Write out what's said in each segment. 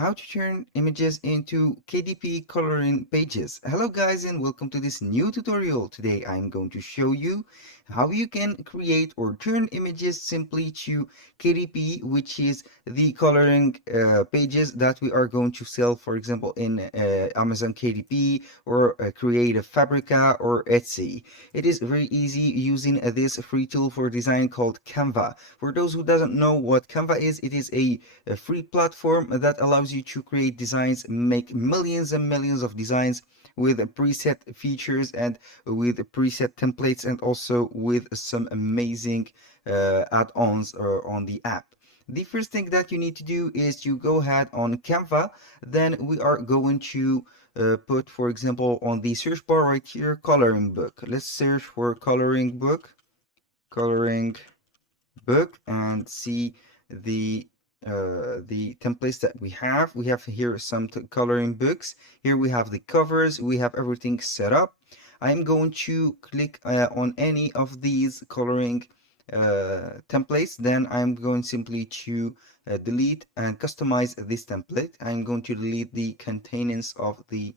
how to turn images into KDP coloring pages. Hello guys and welcome to this new tutorial. Today I'm going to show you how you can create or turn images simply to KDP, which is the coloring pages that we are going to sell, for example, in Amazon KDP or Creative Fabrica or Etsy. It is very easy using this free tool for design called Canva. For those who doesn't know what Canva is, it is a free platform that allows you to create designs, make millions and millions of designs with preset features and with preset templates, and also with some amazing add-ons on the app. The first thing that you need to do is you go ahead on Canva. Then we are going to put, for example, on the search bar right here, coloring book. Let's search for coloring book, and see the templates that we have. We have here some coloring books. Here we have the covers. We have everything set up. I'm going to click on any of these coloring templates. Then I'm going simply to delete and customize this template. I'm going to delete the contents of the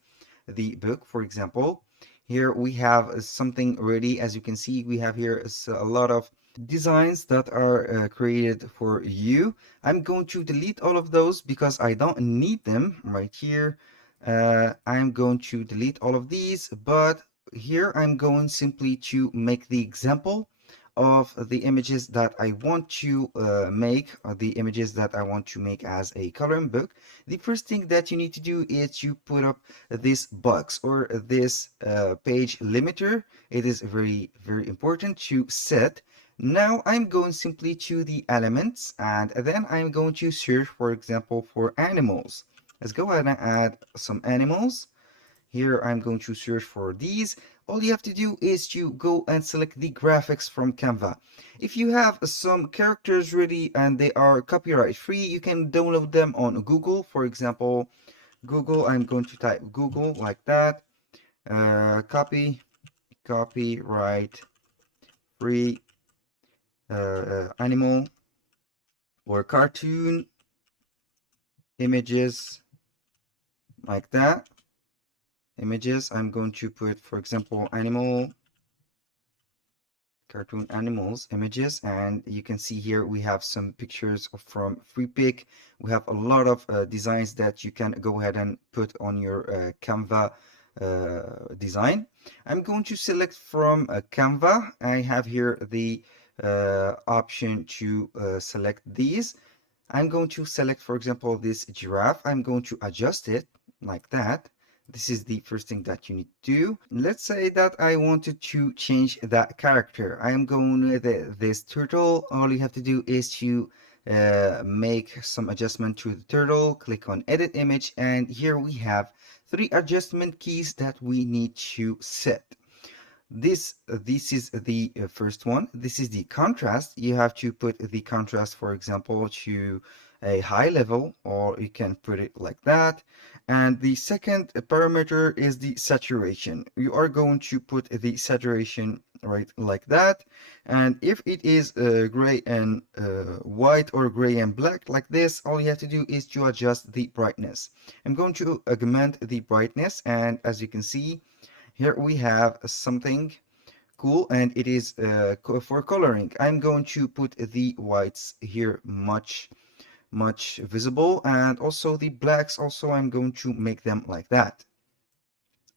book, for example. Here we have something ready. As you can see, we have here a lot of designs that are created for you. I'm going to delete all of those because I don't need them right here. I'm going to delete all of these, but here I'm going simply to make the example of the images that I want to make, the images that I want to make as a coloring book. The first thing that you need to do is you put up this box or this page limiter. It is very important to set. Now I'm going simply to the elements, and then I'm going to search, for example, for animals. Let's go ahead and add some animals. Here I'm going to search for these. All you have to do is to go and select the graphics from Canva. If you have some characters ready and they are copyright free, you can download them on Google. For example, Google, I'm going to type Google like that. Copyright free animal or cartoon images like that. Images, I'm going to put, for example, cartoon animals images, and you can see here we have some pictures from FreePic. We have a lot of designs that you can go ahead and put on your Canva design. I'm going to select from Canva. I have here the option to select these. I'm going to select, for example, this giraffe. I'm going to adjust it like that. This is the first thing that you need to do. Let's say that I wanted to change that character. I am going with this turtle. All you have to do is to make some adjustment to the turtle. Click on edit image, and here we have 3 adjustment keys that we need to set. This is the first one. This is the contrast. You have to put the contrast, for example, to a high level, or you can put it like that. And the second parameter is the saturation. You are going to put the saturation right like that. And if it is gray and white, or gray and black like this, all you have to do is to adjust the brightness. I'm going to augment the brightness, and as you can see, here we have something cool, and it is for coloring. I'm going to put the whites here much visible, and also the blacks also I'm going to make them like that.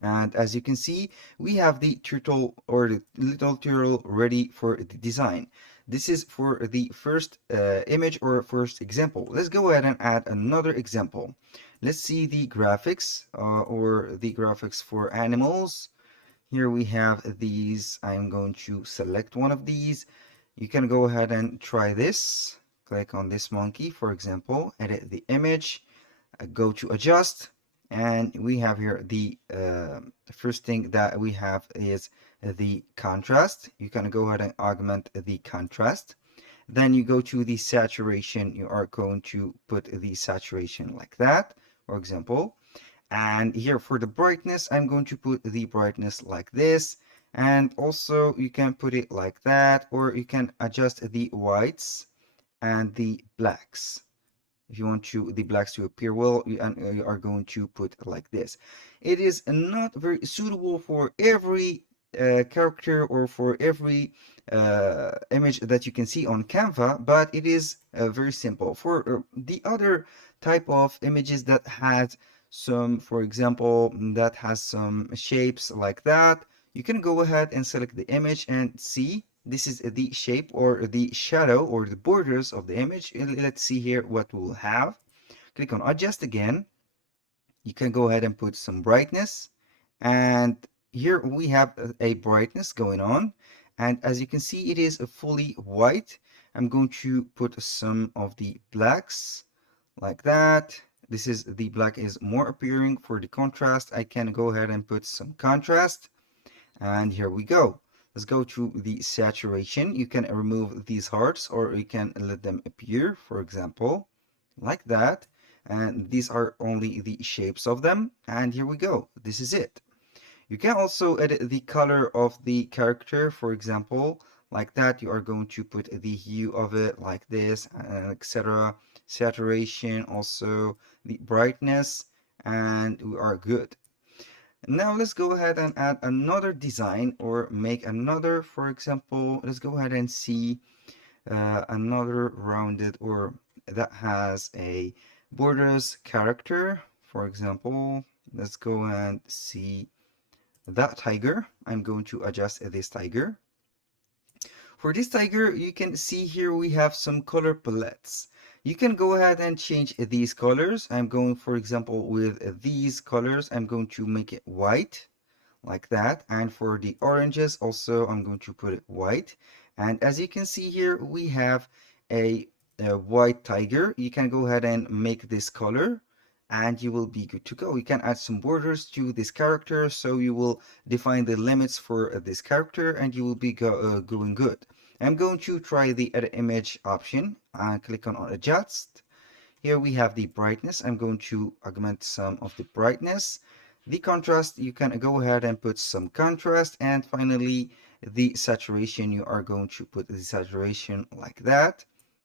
And as you can see, we have the turtle or the little turtle ready for the design. This is for the first image or first example. Let's go ahead and add another example. Let's see the graphics or the graphics for animals. Here we have these. I'm going to select one of these. You can go ahead and try this. Click on this monkey, for example, edit the image, go to adjust, and we have here the first thing that we have is the contrast. You can go ahead and augment the contrast. Then you go to the saturation. You are going to put the saturation like that, for example. And here for the brightness, I'm going to put the brightness like this. And also you can put it like that, or you can adjust the whites and the blacks. If you want to the blacks to appear well, you are going to put like this. It is not very suitable for every character or for every image that you can see on Canva, but it is very simple. For the other type of images that has some, for example, that has some shapes like that, you can go ahead and select the image and see this is the shape or the shadow or the borders of the image. Let's see here what we'll have. Click on adjust again. You can go ahead and put some brightness, and here we have a brightness going on, and as you can see it is a fully white. I'm going to put some of the blacks like that. This is the black is more appearing for the contrast. I can go ahead and put some contrast, and here we go. Let's go to the saturation. You can remove these hearts or you can let them appear, for example, like that. And these are only the shapes of them. And here we go. This is it. You can also edit the color of the character, for example, like that. You are going to put the hue of it like this, etc. Saturation, also the brightness, and we are good. Now let's go ahead and add another design or make another, for example, let's go ahead and see another rounded or that has a borders character. For example, let's go and see that tiger. I'm going to adjust this tiger. For this tiger, you can see here we have some color palettes. You can go ahead and change these colors. I'm going, for example, with these colors, I'm going to make it white like that. And for the oranges also I'm going to put it white. And as you can see here we have a white tiger. You can go ahead and make this color and you will be good to go. You can add some borders to this character, so you will define the limits for this character and you will be going good. I'm going to try the edit image option and click on adjust. Here we have the brightness. I'm going to augment some of the brightness. The contrast, you can go ahead and put some contrast. And finally, the saturation, you are going to put the saturation like that.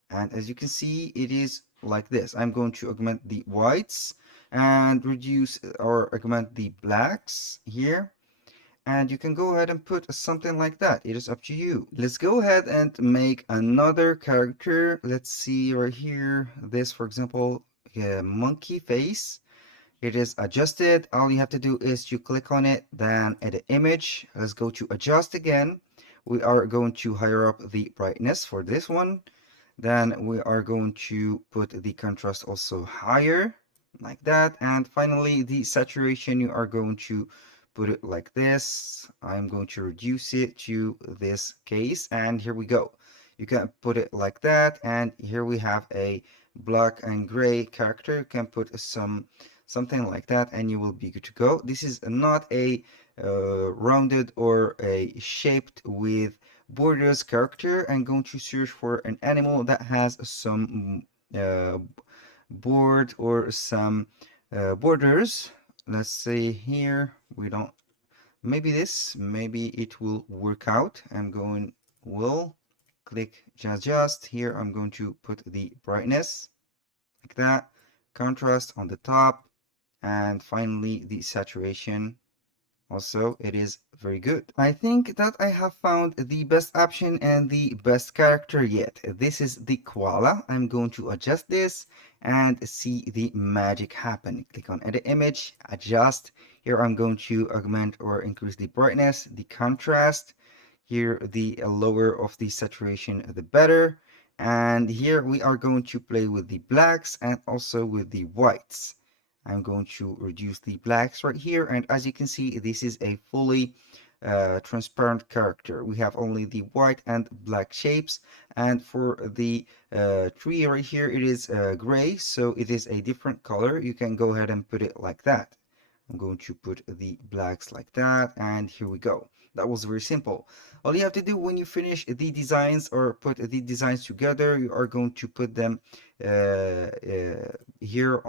And as you can see, it is like this. I'm going to augment the whites and reduce or augment the blacks here. And you can go ahead and put something like that. It is up to you. Let's go ahead and make another character. Let's see right here. This, for example, monkey face. It is adjusted. All you have to do is you click on it, then edit image. Let's go to adjust again. We are going to higher up the brightness for this one. Then we are going to put the contrast also higher, like that. And finally, the saturation, you are going to put it like this. I'm going to reduce it to this case. And here we go. You can put it like that. And here we have a black and gray character. You can put something like that and you will be good to go. This is not a rounded or a shaped with borders character. I'm going to search for an animal that has some board or some borders. Let's say here we don't, maybe this, maybe it will work out. I'm going, will click just here. I'm going to put the brightness like that, contrast on the top, and finally the saturation. Also, it is very good. I think that I have found the best option and the best character yet. This is the koala. I'm going to adjust this and see the magic happen. Click on edit image, adjust. Here I'm going to augment or increase the brightness, the contrast. Here the lower of the saturation, the better. And here we are going to play with the blacks and also with the whites. I'm going to reduce the blacks right here, and as you can see this is a fully transparent character. We have only the white and black shapes, and for the tree right here it is gray, so it is a different color. You can go ahead and put it like that. I'm going to put the blacks like that, and here we go. That was very simple. All you have to do when you finish the designs or put the designs together, you are going to put them here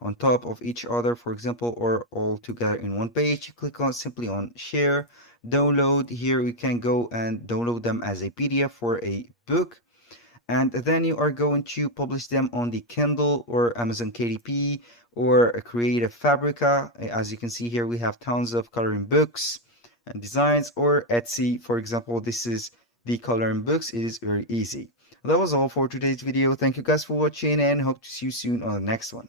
on top of each other, for example, or all together in one page. You click on simply on share, download. Here you can go and download them as a PDF for a book. and then you are going to publish them on the Kindle or Amazon KDP or Creative Fabrica. As you can see here, we have tons of coloring books and designs, or Etsy, for example. This is the coloring books. It is very easy. That was all for today's video. Thank you guys for watching and hope to see you soon on the next one.